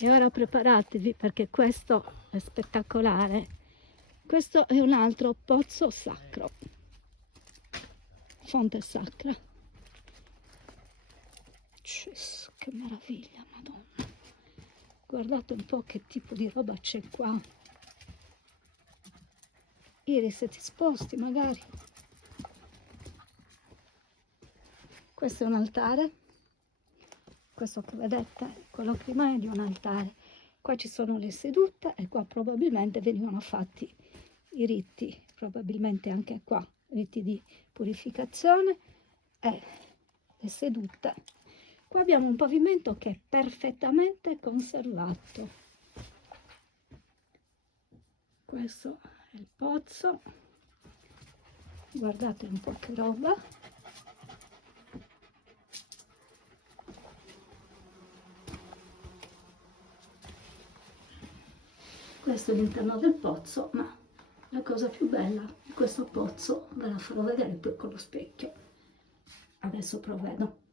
E ora preparatevi perché questo è spettacolare. Questo è un altro pozzo sacro, fonte sacra. Che meraviglia, Madonna. Guardate un po' che tipo di roba c'è qua. Iris, se ti sposti magari. Questo è un altare. Questo che vedete, quello prima è di un altare. Qua ci sono le sedute e qua probabilmente venivano fatti i riti, probabilmente anche qua, riti di purificazione e le sedute. Qua abbiamo un pavimento che è perfettamente conservato. Questo è il pozzo. Guardate un po' che roba. Questo è l'interno del pozzo, ma la cosa più bella di questo pozzo ve la farò vedere poi con lo specchio. Adesso provvedo.